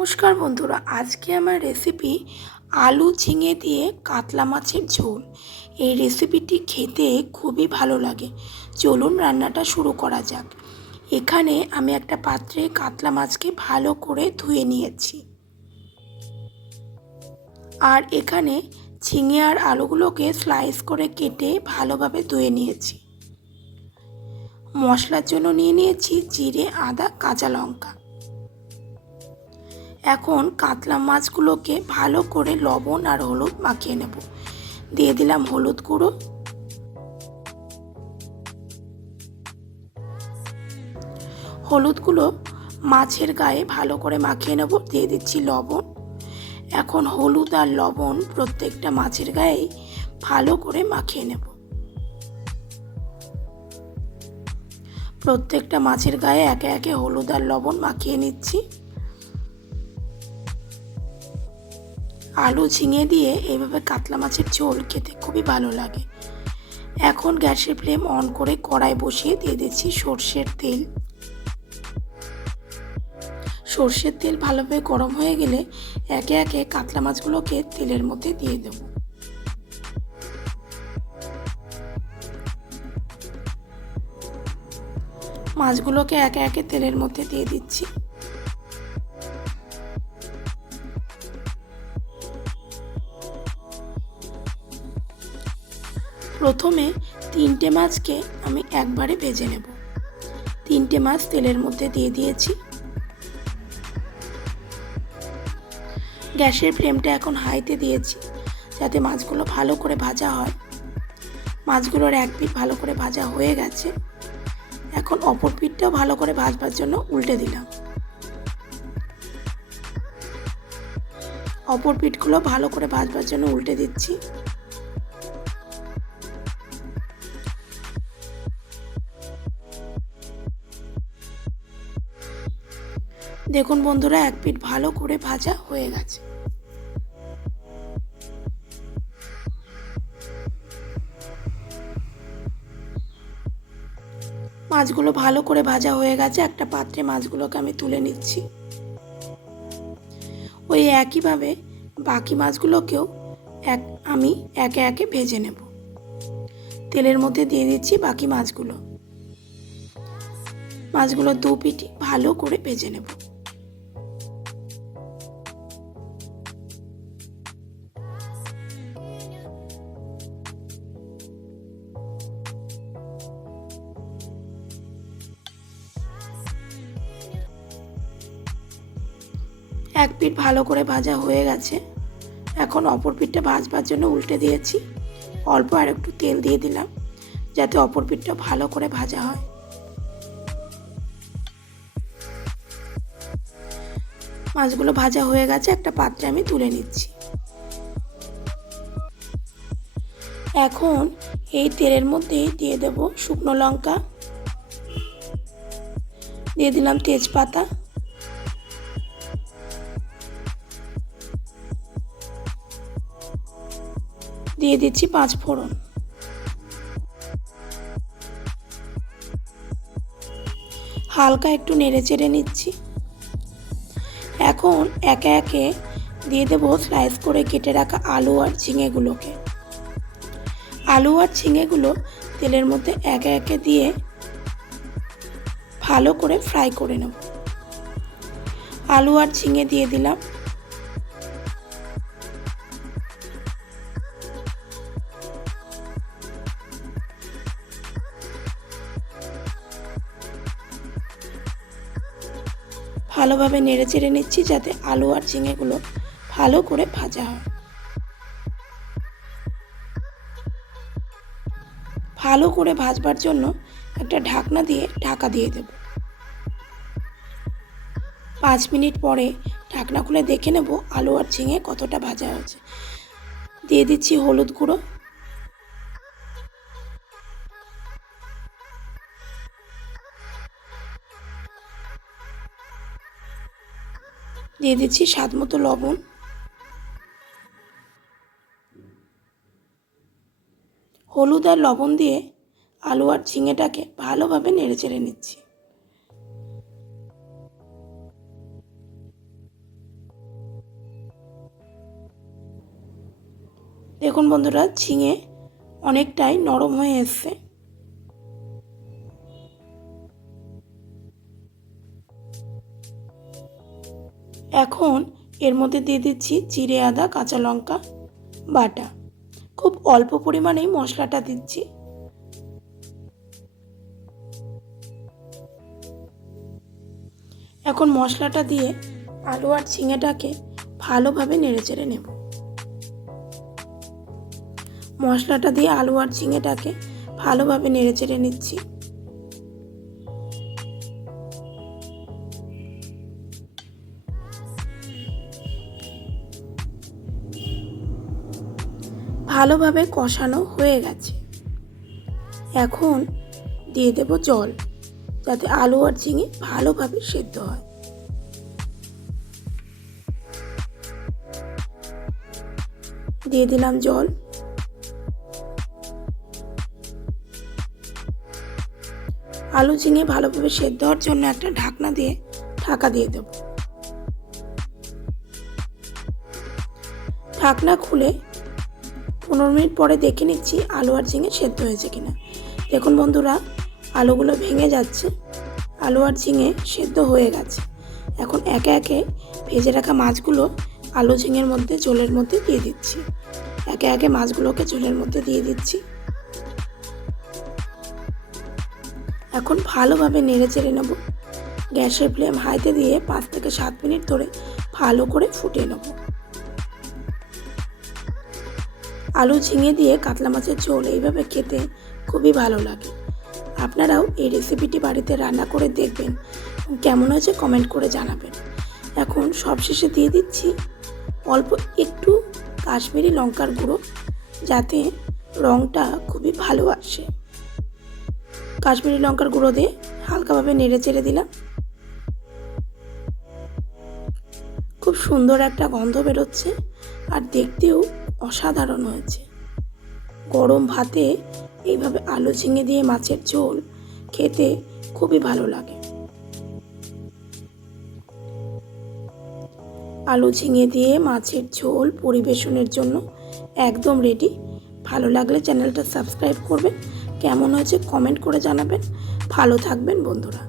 নমস্কার বন্ধুরা, আজকে আমার রেসিপি আলু ঝিঙে দিয়ে কাতলা মাছের ঝোল। এই রেসিপিটি খেতে খুবই ভালো লাগে। চলুন রান্নাটা শুরু করা যাক। এখানে আমি একটা পাত্রে কাতলা মাছকে ভালো করে ধুয়ে নিয়েছি, আর এখানে ঝিঙে আর আলুগুলোকে স্লাইস করে কেটে ভালোভাবে ধুয়ে নিয়েছি। মশলার জন্য নিয়ে নিয়েছি জিরে, আদা, কাঁচা লঙ্কা। এখন কাতলা মাছগুলোকে ভালো করে লবণ আর হলুদ মাখিয়ে নেব। দিয়ে দিলাম হলুদ গুঁড়ো, হলুদগুলো মাছের গায়ে ভালো করে মাখিয়ে নেব। দিয়ে দিচ্ছি লবণ। এখন হলুদ আর লবণ প্রত্যেকটা মাছের গায়ে ভালো করে মাখিয়ে নেব। প্রত্যেকটা মাছের গায়ে একে একে হলুদ আর লবণ মাখিয়ে নিচ্ছি। আলু ঝিঙে দিয়ে এইভাবে কাতলা মাছের ঝোল খেতে খুবই ভালো লাগে। এখন গ্যাসের ফ্লেম অন করে কড়াই বসিয়ে দিয়ে দিচ্ছি সর্ষের তেল। সর্ষের তেল ভালোভাবে গরম হয়ে গেলে একে একে কাতলা মাছগুলোকে তেলের মধ্যে দিয়ে দেব। মাছগুলোকে একে একে তেলের মধ্যে দিয়ে দিচ্ছি। প্রথমে 3টে মাছকে আমি একবারে ভেজে নেব। 3টে মাছ তেলের মধ্যে দিয়ে দিয়েছি। গ্যাসের ফ্লেমটা এখন হাইতে দিয়েছি যাতে মাছগুলো ভালো করে ভাজা হয়। মাছগুলোর এক পিঠ ভালো করে ভাজা হয়ে গেছে। এখন অপর পিঠটাও ভালো করে ভাজবার জন্য উল্টে দিলাম। অপর পিঠগুলো ভালো করে ভাজবার জন্য উল্টে দিচ্ছি। দেখুন বন্ধুরা, এক পিঠ ভালো করে ভাজা হয়ে গেছে। মাছগুলো ভালো করে ভাজা হয়ে গেছে। একটা পাত্রে মাছগুলোকে আমি তুলে নিচ্ছি। ওই একইভাবে বাকি মাছগুলোকেও আমি একে একে ভেজে নেব। তেলের মধ্যে দিয়ে দিচ্ছি বাকি মাছগুলো। মাছগুলো দু পিঠই ভালো করে ভেজে নেব। এক পিঠ ভালো করে ভাজা হয়ে গেছে। এখন অপর পিঠটা ভাজবার জন্য উল্টে দিয়েছি। অল্প আর একটু তেল দিয়ে দিলাম যাতে অপর পিঠটা ভালো করে ভাজা হয়। মাছগুলো ভাজা হয়ে গেছে, একটা পাত্রে আমি তুলে নিচ্ছি। এখন এই তেলের মধ্যেই দিয়ে দেব শুকনো লঙ্কা, দিয়ে দিলাম তেজপাতা, দিয়ে দিচ্ছি 5 ফোড়ন। হালকা একটু নেড়ে চেড়ে নিচ্ছি। এখন একে একে দিয়ে দেবো স্লাইস করে কেটে রাখা আলু আর ঝিঙেগুলোকে। আলু আর ঝিঙেগুলো তেলের মধ্যে একে একে দিয়ে ভালো করে ফ্রাই করে নেব। আলু আর ঝিঙে দিয়ে দিলাম। ভালোভাবে নেড়ে চেড়ে নিচ্ছি যাতে আলু আর ঝিঙেগুলো ভালো করে ভাজা হয়। ভালো করে ভাজবার জন্য একটা ঢাকনা দিয়ে ঢাকা দিয়ে দেব। 5 মিনিট পরে ঢাকনা খুলে দেখে নেব আলু আর ঝিঙে কতটা ভাজা হয়েছে। দিয়ে দিচ্ছি হলুদ গুঁড়ো, দিয়ে দিচ্ছি স্বাদ মতো লবণ। হলুদ আর লবণ দিয়ে আলু আর ঝিঙেটাকে ভালোভাবে নেড়ে চেড়ে নিচ্ছি। দেখুন বন্ধুরা, ঝিঙে অনেকটাই নরম হয়ে এসছে। এখন এর মধ্যে দিয়ে দিচ্ছি জিরে, আদা, কাঁচা লঙ্কা বাটা। খুব অল্প পরিমাণেই মশলাটা দিচ্ছি। এখন মশলাটা দিয়ে আলু আর ঝিঙেটাকে ভালোভাবে নেড়েচেড়ে নেব। মশলাটা দিয়ে আলু আর ঝিঙেটাকে ভালোভাবে নেড়েচেড়ে নিচ্ছি। ভালোভাবে কষানো হয়ে গেছে। এখন দিয়ে দেব জল, যাতে আলু আর ঝিঙে ভালোভাবে সেদ্ধ হয়। দিয়ে দিলাম জল। আলু ঝিঙে ভালোভাবে সেদ্ধ হওয়ার জন্য একটা ঢাকনা দিয়ে ঢাকা দিয়ে দেব। ঢাকনা খুলে 15 মিনিট পরে দেখে নিচ্ছি আলু আর ঝিঙে সেদ্ধ হয়েছে কিনা। দেখুন বন্ধুরা, আলুগুলো ভেঙে যাচ্ছে। আলু আর ঝিঙে সেদ্ধ হয়ে গেছে। এখন একে একে ভেজে রাখা মাছগুলো আলু ঝিঙের মধ্যে, ঝোলের মধ্যে দিয়ে দিচ্ছি। একে একে মাছগুলোকে ঝোলের মধ্যে দিয়ে দিচ্ছি। এখন ভালোভাবে নেড়ে চেড়ে নেব। গ্যাসের ফ্লেম হাইতে দিয়ে 5 থেকে 7 মিনিট ধরে ভালো করে ফুটিয়ে নেব। আলু ঝিঙে দিয়ে কাতলা মাছের ঝোল এইভাবে খেতে খুবই ভালো লাগে। আপনারাও এই রেসিপিটি বাড়িতে রান্না করে দেখবেন, কেমন হয়েছে কমেন্ট করে জানাবেন। এখন সবশেষে দিয়ে দিচ্ছি অল্প একটু কাশ্মীরি লঙ্কার গুঁড়ো, যাতে রঙটা খুবই ভালো আসে। কাশ্মীরি লঙ্কার গুঁড়ো দিয়ে হালকাভাবে নেড়ে চেড়ে দিলাম। খুব সুন্দর একটা গন্ধ বেরোচ্ছে আর দেখতেও অসাধারণ হয়েছে। গরম ভাতে এইভাবে আলু ঝিঙে দিয়ে মাছের ঝোল খেতে খুবই ভালো লাগে। আলু ঝিঙে দিয়ে মাছের ঝোল পরিবেশনের জন্য একদম রেডি। ভালো লাগলে চ্যানেলটা সাবস্ক্রাইব করবেন, কেমন হয়েছে কমেন্ট করে জানাবেন। ভালো থাকবেন বন্ধুরা।